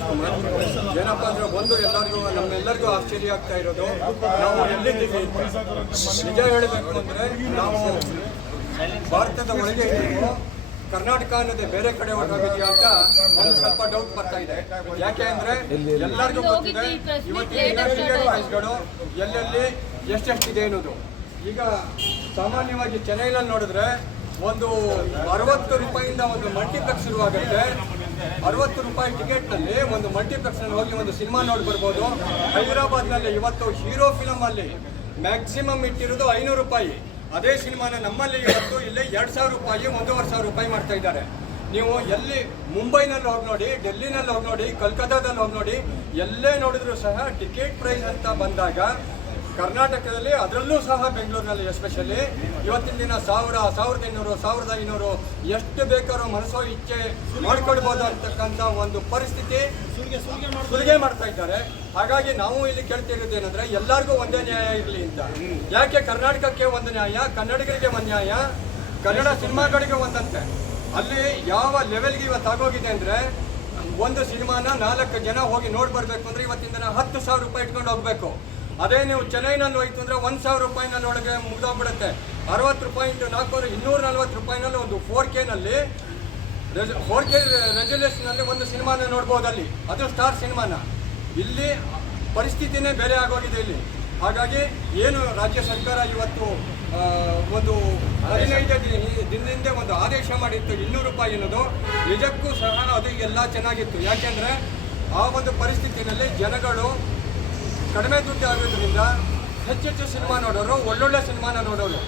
ರಾಜೇಶ್ ಕುಮಾರ್. ಏನಪ್ಪ ಅಂದ್ರೆ ಒಂದು ನಮ್ಮೆಲ್ಲರಿಗೂ ಆಶ್ಚರ್ಯ ಆಗ್ತಾ ಇರೋದು, ನಾವು ಎಲ್ಲಿದ್ದೀವಿ ನಿಜ ಹೇಳಬೇಕು ಅಂದ್ರೆ ನಾವು ಭಾರತದ ಒಳಗೆ ಇದ್ದೀವಿ, ಕರ್ನಾಟಕ ಅನ್ನೋದೇ ಬೇರೆ ಕಡೆ ಹೊರಟೋಗಿದೆಯಾ ಅಂತ ಒಂದು ಸ್ವಲ್ಪ ಡೌಟ್ ಬರ್ತಾ ಇದೆ. ಯಾಕೆ ಅಂದ್ರೆ ಎಲ್ಲರಿಗೂ ಗೊತ್ತಿದೆ ಇವತ್ತಿನ ಇಂಡಸ್ಟ್ರಿಯಲ್ ಪ್ರೈಸ್ಗಳು ಎಲ್ಲೆಲ್ಲಿ ಎಷ್ಟೆಷ್ಟಿದೆ ಅನ್ನೋದು. ಈಗ ಸಾಮಾನ್ಯವಾಗಿ ಚೆನ್ನೈನಲ್ಲಿ ನೋಡಿದ್ರೆ ಒಂದು 60 ರೂಪಾಯಿಂದ ಒಂದು ಮಲ್ಟಿಪ್ಲೆಕ್ಸ್ ಶುರುವಾಗುತ್ತೆ. 60 ರೂಪಾಯಿ ಟಿಕೆಟ್ನಲ್ಲಿ ಒಂದು ಮಲ್ಟಿಪ್ಲೆಕ್ಸ್ನಲ್ಲಿ ಹೋಗಿ ಒಂದು ಸಿನಿಮಾ ನೋಡಿ ಬರ್ಬೋದು. ಹೈದರಾಬಾದ್ನಲ್ಲಿ ಇವತ್ತು ಹೀರೋ ಫಿಲಮ್ ಅಲ್ಲಿ ಮ್ಯಾಕ್ಸಿಮಮ್ ಇಟ್ಟಿರೋದು 500 ರೂಪಾಯಿ. ಅದೇ ಸಿನಿಮಾನ ನಮ್ಮಲ್ಲಿ ಇವತ್ತು ಇಲ್ಲಿ 2000 ರೂಪಾಯಿ 1500 ರೂಪಾಯಿ ಮಾಡ್ತಾ ಇದ್ದಾರೆ. ನೀವು ಎಲ್ಲಿ ಮುಂಬೈನಲ್ಲಿ ಹೋಗಿ ನೋಡಿ, ಡೆಲ್ಲಿನಲ್ಲಿ ಹೋಗಿ ನೋಡಿ, ಕಲ್ಕತ್ತಾದಲ್ಲಿ ಹೋಗಿ ನೋಡಿ, ಎಲ್ಲೇ ನೋಡಿದ್ರು ಸಹ ಟಿಕೆಟ್ ಪ್ರೈಸ್ ಅಂತ ಬಂದಾಗ ಕರ್ನಾಟಕದಲ್ಲಿ, ಅದರಲ್ಲೂ ಸಹ ಬೆಂಗಳೂರಿನಲ್ಲಿ ಎಸ್ಪೆಷಲಿ ಇವತ್ತಿನ ದಿನ 1000, 1500, 1500 ಎಷ್ಟು ಬೇಕಾದ್ರೂ ಮನಸ್ಸೋ ಇಚ್ಛೆ ಮಾಡ್ಕೊಳ್ಬೋದು ಅಂತಕ್ಕಂಥ ಒಂದು ಪರಿಸ್ಥಿತಿ ಸುಲಿಗೆ ಮಾಡ್ತಾ ಇದ್ದಾರೆ. ಹಾಗಾಗಿ ನಾವು ಇಲ್ಲಿ ಕೇಳ್ತಿರೋದು ಏನಂದ್ರೆ ಎಲ್ಲರಿಗೂ ಒಂದೇ ನ್ಯಾಯ ಇರಲಿ ಅಂತ. ಯಾಕೆ ಕರ್ನಾಟಕಕ್ಕೆ ಒಂದು ನ್ಯಾಯ, ಕನ್ನಡಿಗರಿಗೆ ಒಂದು ನ್ಯಾಯ, ಕನ್ನಡ ಸಿನಿಮಾಗಳಿಗೆ ಒಂದಂತೆ. ಅಲ್ಲಿ ಯಾವ ಲೆವೆಲ್ಗೆ ಇವತ್ತು ಆಗೋಗಿದೆ ಅಂದ್ರೆ ಒಂದು ಸಿನಿಮಾನ 4 ಜನ ಹೋಗಿ ನೋಡಿ ಬರ್ಬೇಕು ಅಂದ್ರೆ ಇವತ್ತಿನ ದಿನ 10,000 ರೂಪಾಯಿ ಇಟ್ಕೊಂಡು ಹೋಗ್ಬೇಕು. ಅದೇ ನೀವು ಚೆನ್ನೈನಲ್ಲಿ ಹೋಯ್ತು ಅಂದ್ರೆ 1,000 ರೂಪಾಯಿನಲ್ಲಿ ಒಳಗೆ ಮುಗ್ದೋಗ್ಬಿಡುತ್ತೆ. 60 ರೂಪಾಯಿ ಇಂಟು 4 240 ರೂಪಾಯಿನಲ್ಲಿ ಒಂದು 4K ರೆಸಲ್ಯೂಷನಲ್ಲಿ ಒಂದು ಸಿನಿಮಾನ ನೋಡ್ಬೋದು ಅಲ್ಲಿ, ಅದು ಸ್ಟಾರ್ ಸಿನಿಮಾನ. ಇಲ್ಲಿ ಪರಿಸ್ಥಿತಿನೇ ಬೇರೆ ಆಗೋಗಿದೆ ಇಲ್ಲಿ. ಹಾಗಾಗಿ ಏನು ರಾಜ್ಯ ಸರ್ಕಾರ ಇವತ್ತು ಒಂದು 15 ದಿನದಿಂದ ಒಂದು ಆದೇಶ ಮಾಡಿತ್ತು 200 ರೂಪಾಯಿ ಅನ್ನೋದು, ನಿಜಕ್ಕೂ ಸಹ ಅದು ಎಲ್ಲ ಚೆನ್ನಾಗಿತ್ತು. ಯಾಕೆಂದ್ರೆ ಆ ಒಂದು ಪರಿಸ್ಥಿತಿನಲ್ಲಿ ಜನಗಳು ಕಡಿಮೆ ದುಡ್ಡು ಆಗೋದ್ರಿಂದ ಹೆಚ್ಚೆಚ್ಚು ಸಿನಿಮಾ ನೋಡೋರು, ಒಳ್ಳೊಳ್ಳೆ ಸಿನಿಮಾನ ನೋಡೋರು.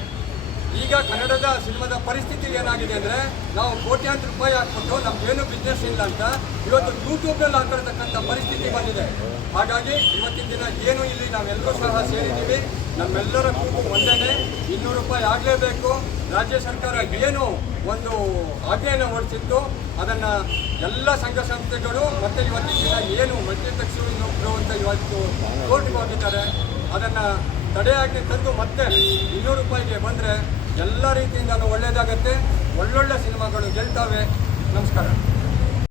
ಈಗ ಕನ್ನಡದ ಸಿನಿಮಾದ ಪರಿಸ್ಥಿತಿ ಏನಾಗಿದೆ ಅಂದರೆ, ನಾವು ಕೋಟ್ಯಾಂತರ ರೂಪಾಯಿ ಹಾಕ್ಬಿಟ್ಟು ನಮ್ಗೇನು ಬಿಸ್ನೆಸ್ ಇಲ್ಲ ಅಂತ ಇವತ್ತು ಯೂಟ್ಯೂಬ್ನಲ್ಲಿ ಹಾಕಿರ್ತಕ್ಕಂಥ ಪರಿಸ್ಥಿತಿ ಬಂದಿದೆ. ಹಾಗಾಗಿ ಇವತ್ತಿನ ದಿನ ಏನು ಇಲ್ಲಿ ನಾವೆಲ್ಲರೂ ಸಹ ಸೇರಿದ್ದೀವಿ, ನಮ್ಮೆಲ್ಲರ ಕೂಗು ಒಂದೇ, 200 ರೂಪಾಯಿ ಆಗಲೇಬೇಕು. ರಾಜ್ಯ ಸರ್ಕಾರ ಏನು ಒಂದು ಆಜ್ಞೆಯನ್ನು ಹೊರಡಿಸಿತ್ತು ಅದನ್ನು ಎಲ್ಲ ಸಂಘ ಸಂಸ್ಥೆಗಳು ಮತ್ತು ಇವತ್ತಿನ ದಿನ ಏನು ಮಲ್ಟಿಪ್ಲೆಕ್ಸ್ ಅಂತ ಇವತ್ತು ಕೋರ್ಟ್ಗೆ ಹೋಗಿದ್ದಾರೆ, ಅದನ್ನು ತಡೆಯಾಗಿ ತಂದು ಮತ್ತೆ 200 ರೂಪಾಯಿಗೆ ಬಂದರೆ ಎಲ್ಲ ರೀತಿಯಿಂದಲೂ ಒಳ್ಳೆಯದಾಗತ್ತೆ. ಒಳ್ಳೊಳ್ಳೆ ಸಿನಿಮಾಗಳು ಗೆಲ್ತವೆ. ನಮಸ್ಕಾರ.